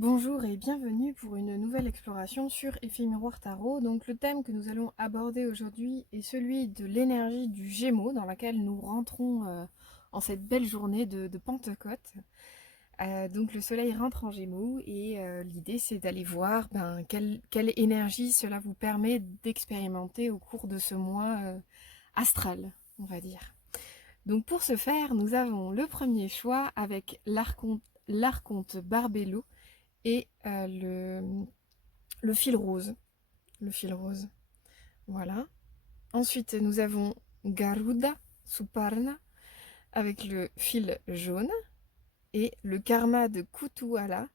Bonjour et bienvenue pour une nouvelle exploration sur Effet Miroir Tarot. Donc le thème que nous allons aborder aujourd'hui est celui de l'énergie du Gémeaux dans laquelle nous rentrons en cette belle journée de Pentecôte. Donc le soleil rentre en Gémeaux et l'idée c'est d'aller voir quelle énergie cela vous permet d'expérimenter au cours de ce mois astral, on va dire. Donc pour ce faire, nous avons le premier choix avec l'archonte Barbello et le fil rose. Le fil rose. Voilà. Ensuite, nous avons Garuda Suparna avec le fil jaune et le karma de Kutuala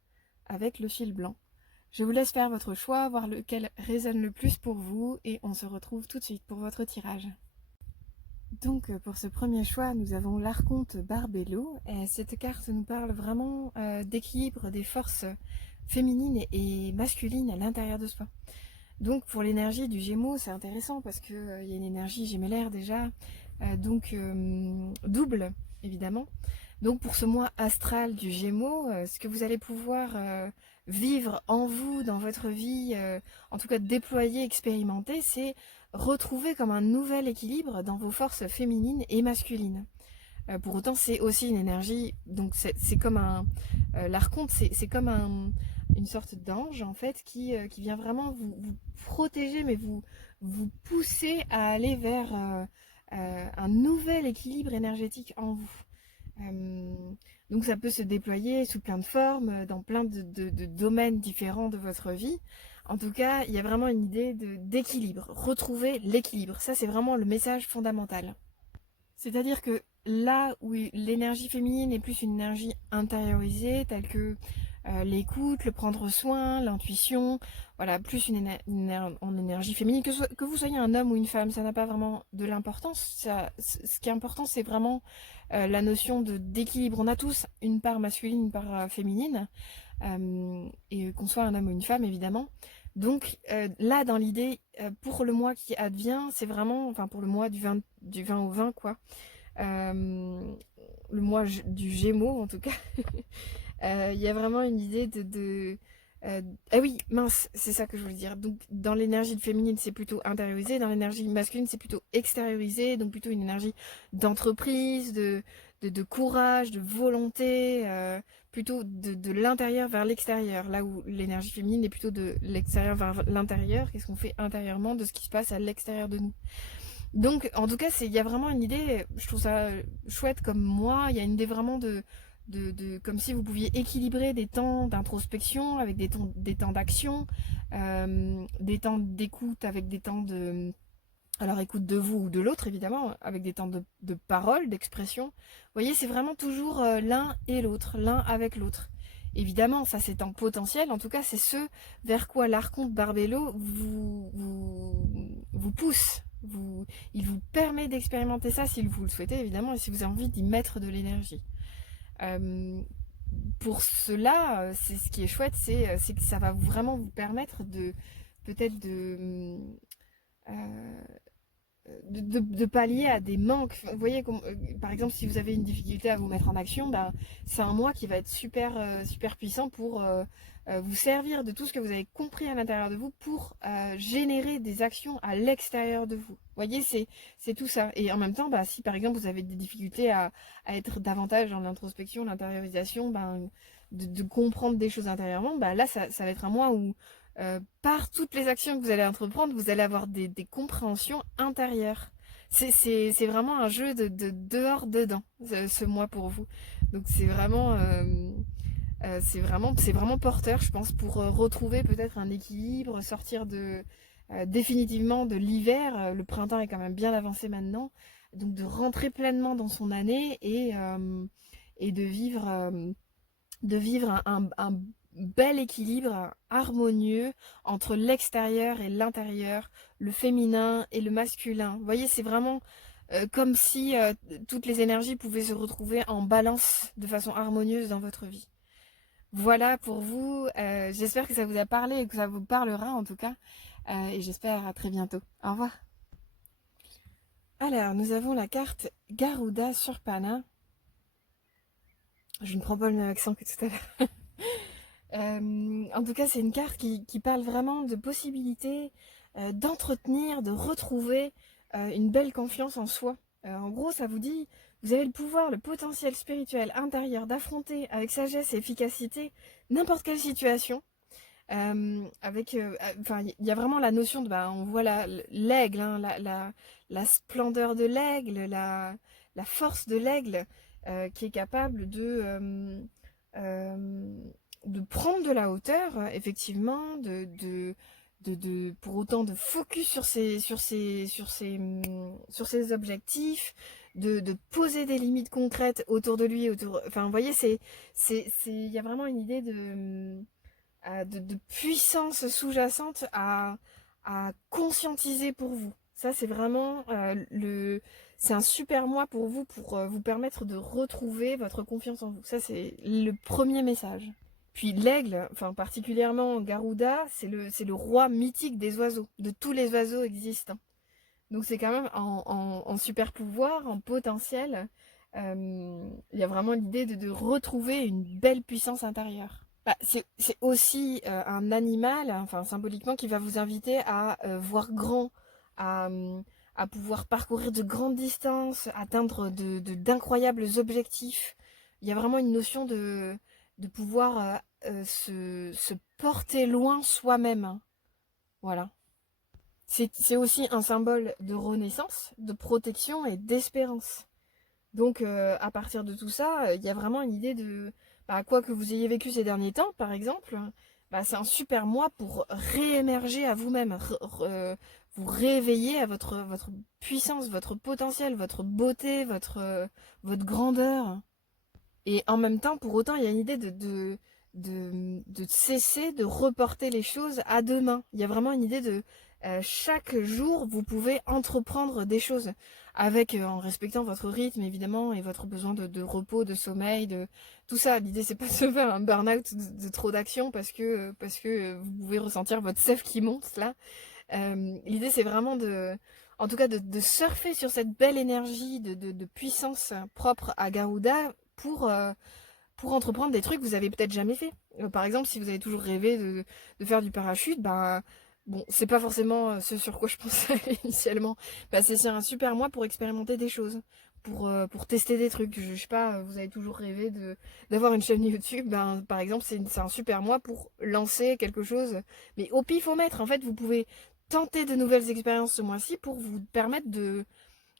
avec le fil blanc. Je vous laisse faire votre choix, voir lequel résonne le plus pour vous et on se retrouve tout de suite pour votre tirage. Donc pour ce premier choix, nous avons l'archonte Barbello. Et cette carte nous parle vraiment d'équilibre des forces féminines et masculines à l'intérieur de soi. Donc pour l'énergie du Gémeaux, c'est intéressant parce qu'il y a une énergie gémellaire déjà, double évidemment. Donc pour ce mois astral du Gémeaux, ce que vous allez pouvoir vivre en vous, dans votre vie, en tout cas déployer, expérimenter, c'est retrouver comme un nouvel équilibre dans vos forces féminines et masculines. Pour autant, c'est aussi une énergie, donc c'est comme un... L'archonte, c'est comme une sorte d'ange, en fait, qui vient vraiment vous protéger, mais vous pousser à aller vers un nouvel équilibre énergétique en vous. Donc ça peut se déployer sous plein de formes, dans plein de domaines différents de votre vie. En tout cas, il y a vraiment une idée d'équilibre, retrouver l'équilibre. Ça, c'est vraiment le message fondamental. C'est-à-dire que là où l'énergie féminine est plus une énergie intériorisée, telle que l'écoute, le prendre soin, l'intuition, voilà, plus en énergie féminine, que vous soyez un homme ou une femme, ça n'a pas vraiment de l'importance. Ce qui est important, c'est vraiment la notion d'équilibre. On a tous une part masculine, une part féminine, et qu'on soit un homme ou une femme, évidemment. Donc là, dans l'idée, pour le mois qui advient, c'est vraiment, enfin pour le mois du 20 au 20, quoi, le mois du Gémeaux en tout cas, il y a vraiment une idée ah oui, mince, c'est ça que je voulais dire. Donc dans l'énergie féminine, c'est plutôt intériorisé, dans l'énergie masculine, c'est plutôt extériorisé, donc plutôt une énergie d'entreprise, de courage, de volonté, plutôt de l'intérieur vers l'extérieur, là où l'énergie féminine est plutôt de l'extérieur vers l'intérieur, qu'est-ce qu'on fait intérieurement de ce qui se passe à l'extérieur de nous. Donc, en tout cas, il y a vraiment une idée, je trouve ça chouette comme moi, il y a une idée vraiment comme si vous pouviez équilibrer des temps d'introspection avec des temps d'action, des temps d'écoute avec des temps alors écoute de vous ou de l'autre évidemment, avec des temps de parole, d'expression. Vous voyez, c'est vraiment toujours l'un et l'autre, l'un avec l'autre. Évidemment, ça c'est en potentiel, en tout cas c'est ce vers quoi l'archonte Barbello vous pousse. Il vous permet d'expérimenter ça si vous le souhaitez évidemment et si vous avez envie d'y mettre de l'énergie. Pour cela, c'est ce qui est chouette, c'est que ça va vraiment vous permettre de peut-être euh, de pallier à des manques. Vous voyez, par exemple, si vous avez une difficulté à vous mettre en action, ben, c'est un mois qui va être super puissant pour vous servir de tout ce que vous avez compris à l'intérieur de vous pour générer des actions à l'extérieur de vous. Vous voyez, c'est tout ça. Et en même temps, bah, si par exemple vous avez des difficultés à être davantage dans l'introspection, l'intériorisation, ben, de comprendre des choses intérieurement, bah, là, ça va être un mois où par toutes les actions que vous allez entreprendre, vous allez avoir des compréhensions intérieures. C'est vraiment un jeu de dehors-dedans, ce mois pour vous. Donc c'est vraiment porteur, je pense, pour retrouver peut-être un équilibre, sortir définitivement de l'hiver. Le printemps est quand même bien avancé maintenant. Donc de rentrer pleinement dans son année et de vivre un bel équilibre harmonieux entre l'extérieur et l'intérieur, le féminin et le masculin. Vous voyez, c'est vraiment comme si toutes les énergies pouvaient se retrouver en balance de façon harmonieuse dans votre vie. Voilà pour vous. J'espère que ça vous a parlé et que ça vous parlera en tout cas. Et j'espère à très bientôt. Au revoir. Alors, nous avons la carte Garuda Surpana. Je ne prends pas le même accent que tout à l'heure. En tout cas, c'est une carte qui parle vraiment de possibilités d'entretenir, de retrouver une belle confiance en soi. En gros, ça vous dit, vous avez le pouvoir, le potentiel spirituel intérieur d'affronter avec sagesse et efficacité n'importe quelle situation. Enfin, il y a vraiment la notion de, bah, on voit l'aigle, hein, la splendeur de l'aigle, la force de l'aigle, qui est capable euh, de prendre de la hauteur, effectivement, pour autant de focus sur ses objectifs, de poser des limites concrètes autour de lui, enfin, vous voyez, il y a vraiment une idée de puissance sous-jacente à conscientiser pour vous. Ça, c'est vraiment c'est un super mois pour vous, pour vous permettre de retrouver votre confiance en vous. Ça, c'est le premier message. Puis l'aigle, enfin particulièrement Garuda, c'est le roi mythique des oiseaux, de tous les oiseaux existants. Donc c'est quand même en super pouvoir, en potentiel, il y a vraiment l'idée de retrouver une belle puissance intérieure. Bah, c'est aussi un animal, enfin symboliquement, qui va vous inviter à voir grand, à, à pouvoir parcourir de grandes distances, atteindre d'incroyables objectifs. Il y a vraiment une notion de pouvoir se porter loin soi-même, hein. Voilà. C'est aussi un symbole de renaissance, de protection et d'espérance. Donc à partir de tout ça, il y a vraiment une idée de bah, quoi que vous ayez vécu ces derniers temps, par exemple, bah, c'est un super mois pour réémerger à vous-même, vous réveiller à votre puissance, votre potentiel, votre beauté, votre grandeur. Et en même temps, pour autant, il y a une idée de cesser de reporter les choses à demain. Il y a vraiment une idée de chaque jour, vous pouvez entreprendre des choses avec en respectant votre rythme évidemment et votre besoin de repos, de sommeil, de tout ça. L'idée c'est pas de se faire un burn-out de trop d'action parce que vous pouvez ressentir votre self qui monte là. L'idée c'est vraiment en tout cas de surfer sur cette belle énergie de puissance propre à Garuda pour entreprendre des trucs que vous avez peut-être jamais fait. Par exemple, si vous avez toujours rêvé de faire du parachute, bah bon, c'est pas forcément ce sur quoi je pensais initialement. Bah c'est un super mois pour expérimenter des choses, pour tester des trucs. Je sais pas, vous avez toujours rêvé d'avoir une chaîne YouTube, ben par exemple, c'est un super mois pour lancer quelque chose. Mais au pifomètre, en fait, vous pouvez tenter de nouvelles expériences ce mois-ci pour vous permettre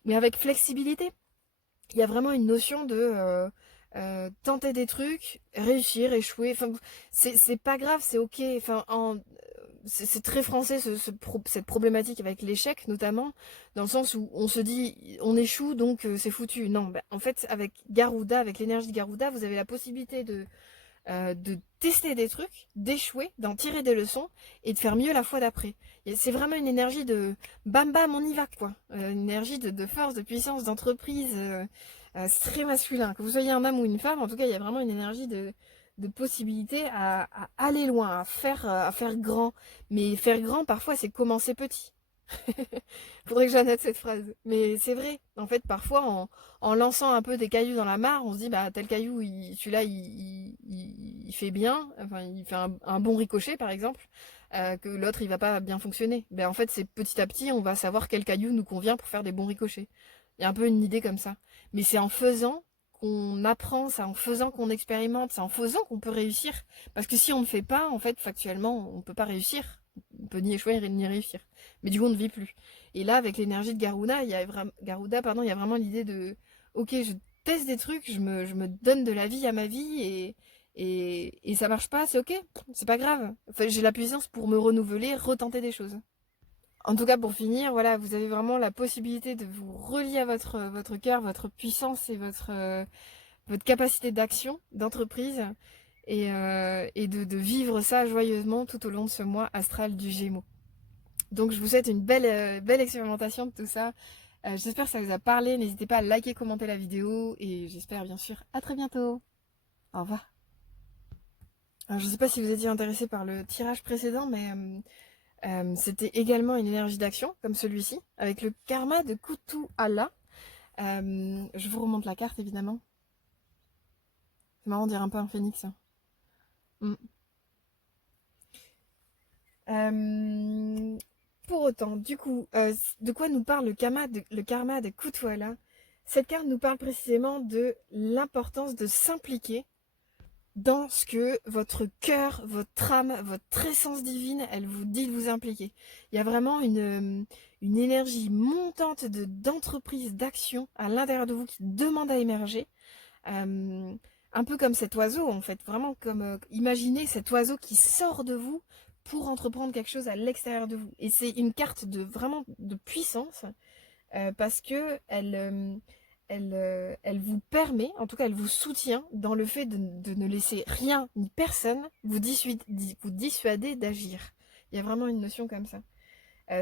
mais avec flexibilité. Il y a vraiment une notion de tenter des trucs, réussir, échouer. Enfin, c'est pas grave, c'est ok. Enfin, c'est très français cette problématique avec l'échec notamment, dans le sens où on se dit on échoue donc c'est foutu. Non, ben, en fait avec Garuda, avec l'énergie de Garuda, vous avez la possibilité de tester des trucs, d'échouer, d'en tirer des leçons et de faire mieux la fois d'après. C'est vraiment une énergie de bam bam, on y va quoi. Une énergie de force, de puissance, d'entreprise. C'est très masculin. Que vous soyez un homme ou une femme, en tout cas, il y a vraiment une énergie de possibilité à aller loin, à faire grand. Mais faire grand, parfois, c'est commencer petit. Faudrait que j'annote cette phrase. Mais c'est vrai. En fait, parfois, en lançant un peu des cailloux dans la mare, on se dit, bah, tel caillou, celui-là, il fait bien. Enfin, il fait un bon ricochet, par exemple. Que l'autre, il va pas bien fonctionner. Ben, en fait, c'est petit à petit, on va savoir quel caillou nous convient pour faire des bons ricochets. Il y a un peu une idée comme ça. Mais c'est en faisant qu'on apprend, c'est en faisant qu'on expérimente, c'est en faisant qu'on peut réussir. Parce que si on ne fait pas, en fait, factuellement, on ne peut pas réussir. On peut ni échouer ni réussir. Mais du coup, on ne vit plus. Et là, avec l'énergie de Garuda, pardon, il y a vraiment l'idée de ok, je teste des trucs, je me donne de la vie à ma vie et ça marche pas, c'est ok, c'est pas grave. Enfin, j'ai la puissance pour me renouveler, retenter des choses. En tout cas, pour finir, voilà, vous avez vraiment la possibilité de vous relier à votre cœur, votre puissance et votre capacité d'action, d'entreprise, et de vivre ça joyeusement tout au long de ce mois astral du Gémeaux. Donc je vous souhaite une belle expérimentation de tout ça. J'espère que ça vous a parlé. N'hésitez pas à liker, commenter la vidéo et j'espère bien sûr à très bientôt. Au revoir. Alors, je ne sais pas si vous étiez intéressé par le tirage précédent, mais c'était également une énergie d'action comme celui-ci, avec le karma de Kutu Allah. Je vous remonte la carte évidemment. C'est marrant de dire un peu un phénix, hein. Mm. Euh, pour autant, du coup, de quoi nous parle le karma de Kutwala? Cette carte nous parle précisément de l'importance de s'impliquer dans ce que votre cœur, votre âme, votre essence divine, elle vous dit de vous impliquer. Il y a vraiment une énergie montante d'entreprise, d'action à l'intérieur de vous qui demande à émerger. Euh, un peu comme cet oiseau, en fait. Vraiment comme, imaginez cet oiseau qui sort de vous pour entreprendre quelque chose à l'extérieur de vous. Et c'est une carte de vraiment de puissance parce que elle vous permet, en tout cas elle vous soutient dans le fait de ne laisser rien ni personne vous dissuader d'agir. Il y a vraiment une notion comme ça.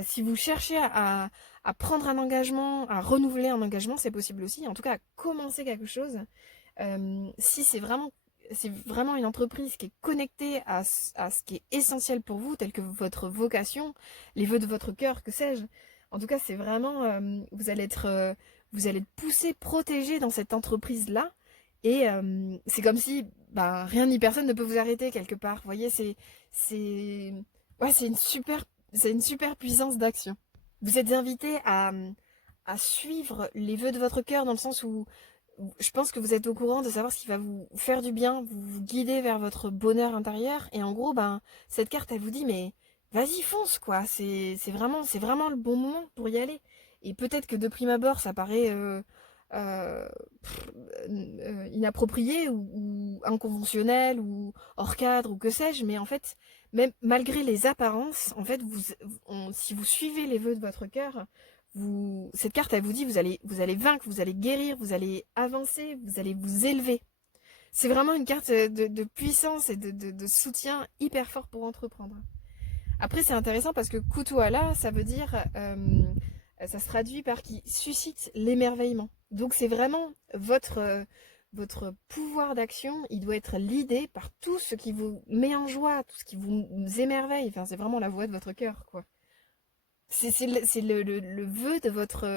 Si vous cherchez à prendre un engagement, à renouveler un engagement, c'est possible aussi. En tout cas, à commencer quelque chose. Si c'est vraiment une entreprise qui est connectée à ce qui est essentiel pour vous, tel que votre vocation, les vœux de votre cœur, que sais-je. En tout cas, c'est vraiment, vous allez être poussé, protégé dans cette entreprise-là. Et c'est comme si bah, rien ni personne ne peut vous arrêter quelque part. Vous voyez, c'est, ouais, c'est une super puissance d'action. Vous êtes invité à suivre les vœux de votre cœur dans le sens où je pense que vous êtes au courant de savoir ce qui va vous faire du bien, vous guider vers votre bonheur intérieur. Et en gros, ben, cette carte, elle vous dit, mais vas-y, fonce, quoi. C'est vraiment le bon moment pour y aller. Et peut-être que de prime abord, ça paraît euh, inapproprié ou inconventionnel ou hors cadre ou que sais-je, mais en fait, même malgré les apparences, en fait, si vous suivez les vœux de votre cœur, cette carte, elle vous dit, vous allez vaincre, vous allez guérir, vous allez avancer, vous allez vous élever. C'est vraiment une carte de puissance et de soutien hyper fort pour entreprendre. Après, c'est intéressant parce que Kutuala, ça veut dire, ça se traduit par qui suscite l'émerveillement. Donc c'est vraiment votre pouvoir d'action, il doit être l'idée par tout ce qui vous met en joie, tout ce qui vous émerveille. Enfin, c'est vraiment la voix de votre cœur, quoi. C'est le vœu de votre...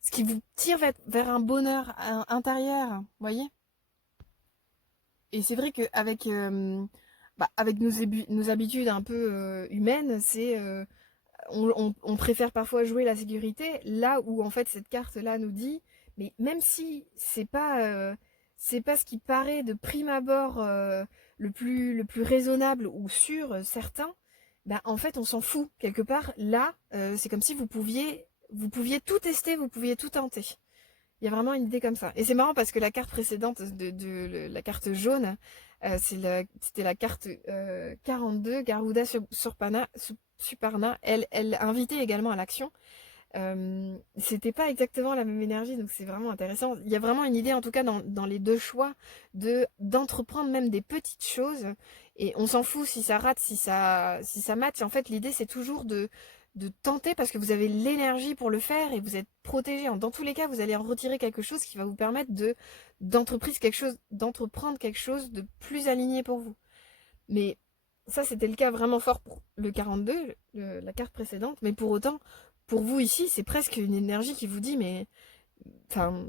ce qui vous tire vers un bonheur intérieur, vous voyez. Et c'est vrai qu'avec avec nos habitudes un peu humaines, on préfère parfois jouer la sécurité, là où en fait cette carte-là nous dit, mais même si c'est pas ce qui paraît de prime abord le plus raisonnable ou sûr, certain, bah, en fait on s'en fout quelque part. Là, c'est comme si vous pouviez tout tester, vous pouviez tout tenter. Il y a vraiment une idée comme ça. Et c'est marrant parce que la carte précédente la carte jaune, c'était la carte 42, Garuda Suparna. Elle invitait également à l'action. C'était pas exactement la même énergie, donc c'est vraiment intéressant. Il y a vraiment une idée, en tout cas dans les deux choix, d'entreprendre même des petites choses. Et on s'en fout si ça rate, si ça match. En fait, l'idée c'est toujours de tenter parce que vous avez l'énergie pour le faire et vous êtes protégé. Dans tous les cas, vous allez en retirer quelque chose qui va vous permettre d'entreprendre quelque chose de plus aligné pour vous. Mais ça, c'était le cas vraiment fort pour le 42, la carte précédente. Mais pour autant, pour vous ici, c'est presque une énergie qui vous dit, mais, enfin,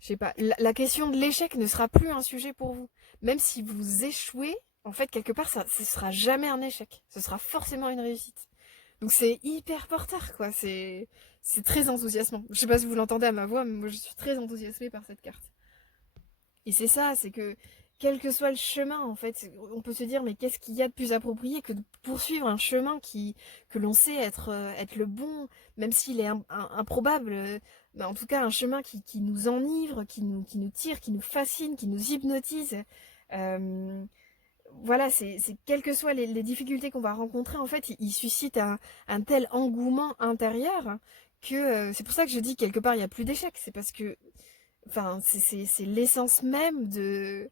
je sais pas, la question de l'échec ne sera plus un sujet pour vous. Même si vous échouez, en fait, quelque part, ce sera jamais un échec. Ce sera forcément une réussite. Donc c'est hyper porteur, quoi. C'est très enthousiasmant. Je sais pas si vous l'entendez à ma voix, mais moi je suis très enthousiasmée par cette carte. Et c'est ça, c'est que quel que soit le chemin, en fait, on peut se dire, mais qu'est-ce qu'il y a de plus approprié que de poursuivre un chemin que l'on sait être le bon, même s'il est improbable, mais en tout cas un chemin qui nous enivre, qui nous tire, qui nous fascine, qui nous hypnotise. Euh, voilà, c'est quelles que soient les difficultés qu'on va rencontrer, en fait, il suscite un tel engouement intérieur que c'est pour ça que je dis quelque part il n'y a plus d'échec. C'est parce que enfin, c'est l'essence même du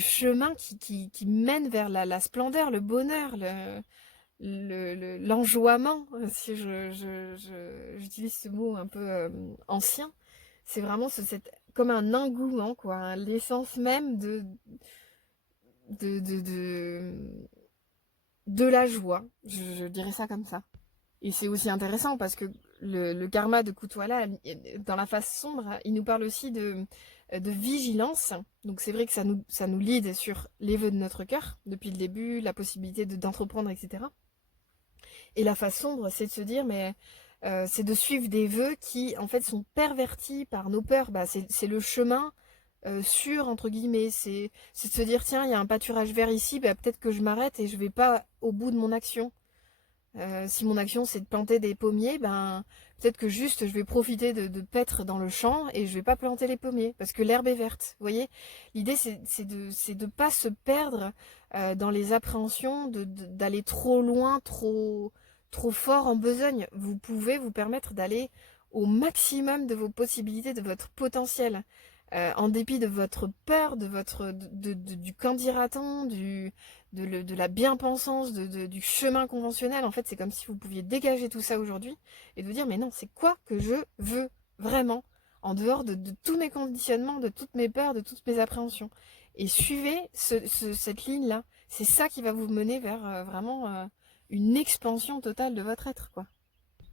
chemin qui mène vers la splendeur, le bonheur, l'enjoiement, si j'utilise ce mot un peu ancien. C'est vraiment comme un engouement, quoi, hein, l'essence même de, de, de, de la joie. Je dirais ça comme ça. Et c'est aussi intéressant parce que le karma de Kutwala, dans la face sombre, il nous parle aussi de vigilance. Donc c'est vrai que ça nous lead sur les vœux de notre cœur, depuis le début, la possibilité d'entreprendre, etc. Et la face sombre, c'est de se dire, mais c'est de suivre des vœux qui, en fait, sont pervertis par nos peurs. Bah, c'est le chemin sûr, entre guillemets. C'est de se dire, tiens, il y a un pâturage vert ici, bah, peut-être que je m'arrête et je vais pas au bout de mon action. Si mon action c'est de planter des pommiers, ben peut-être que juste je vais profiter de paître dans le champ et je vais pas planter les pommiers parce que l'herbe est verte. Vous voyez, l'idée c'est de pas se perdre dans les appréhensions, d'aller trop loin, trop fort en besogne. Vous pouvez vous permettre d'aller au maximum de vos possibilités, de votre potentiel. En dépit de votre peur, de votre du qu'en dira-t-on, de la bien-pensance, du chemin conventionnel. En fait, c'est comme si vous pouviez dégager tout ça aujourd'hui et de vous dire, mais non, c'est quoi que je veux vraiment, en dehors de tous mes conditionnements, de toutes mes peurs, de toutes mes appréhensions. Et suivez cette ligne-là. C'est ça qui va vous mener vers vraiment une expansion totale de votre être, quoi.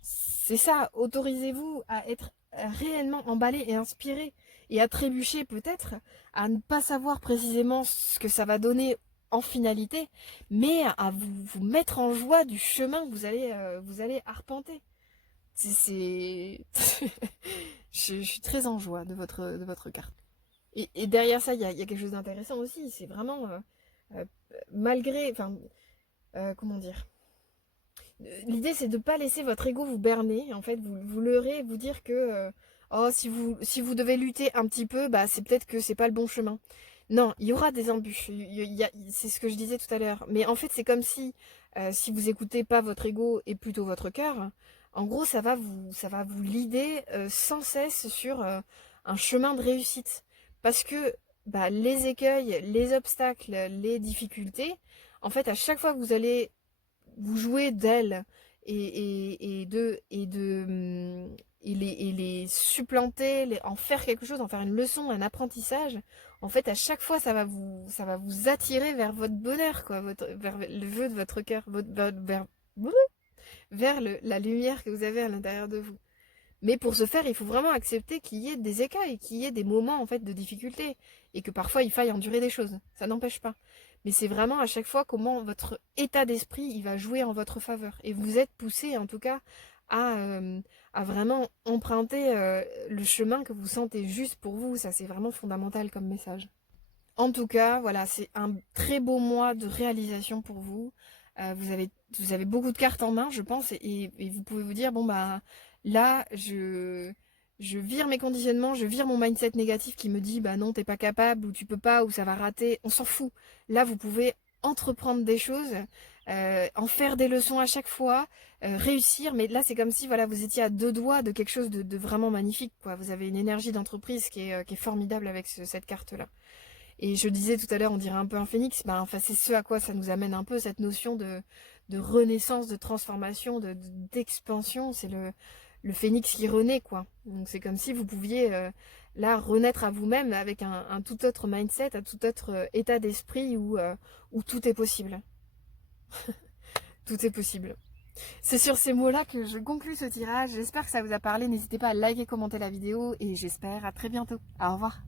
C'est ça, autorisez-vous à être réellement emballé et inspiré et à trébucher peut-être, à ne pas savoir précisément ce que ça va donner en finalité, mais à vous mettre en joie du chemin que vous allez arpenter. C'est... je suis très en joie de votre carte. Et derrière ça, il y a quelque chose d'intéressant aussi. C'est vraiment, euh, malgré... Enfin, comment dire, l'idée, c'est de ne pas laisser votre ego vous berner, en fait, vous leurrer, vous dire que oh, si vous devez lutter un petit peu, bah, c'est peut-être que c'est pas le bon chemin. Non, il y aura des embûches, c'est ce que je disais tout à l'heure. Mais en fait, c'est comme si vous écoutez pas votre ego et plutôt votre cœur, en gros, ça va vous leader sans cesse sur un chemin de réussite. Parce que bah, les écueils, les obstacles, les difficultés, en fait, à chaque fois que vous allez vous jouez d'elle et les supplanter, en faire quelque chose, en faire une leçon, un apprentissage, en fait, à chaque fois, ça va vous attirer vers votre bonheur, quoi, vers le vœu de votre cœur, vers la lumière que vous avez à l'intérieur de vous. Mais pour ce faire, il faut vraiment accepter qu'il y ait des écueils, qu'il y ait des moments en fait de difficulté et que parfois il faille endurer des choses. Ça n'empêche pas. Mais c'est vraiment à chaque fois comment votre état d'esprit il va jouer en votre faveur. Et vous êtes poussé en tout cas à vraiment emprunter le chemin que vous sentez juste pour vous. Ça c'est vraiment fondamental comme message. En tout cas, voilà, c'est un très beau mois de réalisation pour vous. Vous avez beaucoup de cartes en main, je pense, et vous pouvez vous dire, bon bah là, je vire mes conditionnements, je vire mon mindset négatif qui me dit, bah non, t'es pas capable, ou tu peux pas, ou ça va rater, on s'en fout. Là, vous pouvez entreprendre des choses, en faire des leçons à chaque fois, réussir, mais là, c'est comme si, voilà, vous étiez à deux doigts de quelque chose de vraiment magnifique, quoi. Vous avez une énergie d'entreprise qui est formidable avec cette carte-là. Et je disais tout à l'heure, on dirait un peu un phénix, bah, enfin, c'est ce à quoi ça nous amène un peu, cette notion de renaissance, de transformation, d'expansion. C'est le phénix qui renaît, quoi. Donc c'est comme si vous pouviez là renaître à vous-même avec un tout autre mindset, un tout autre état d'esprit où tout est possible. Tout est possible. C'est sur ces mots-là que je conclue ce tirage. J'espère que ça vous a parlé. N'hésitez pas à liker, commenter la vidéo et j'espère à très bientôt. Au revoir.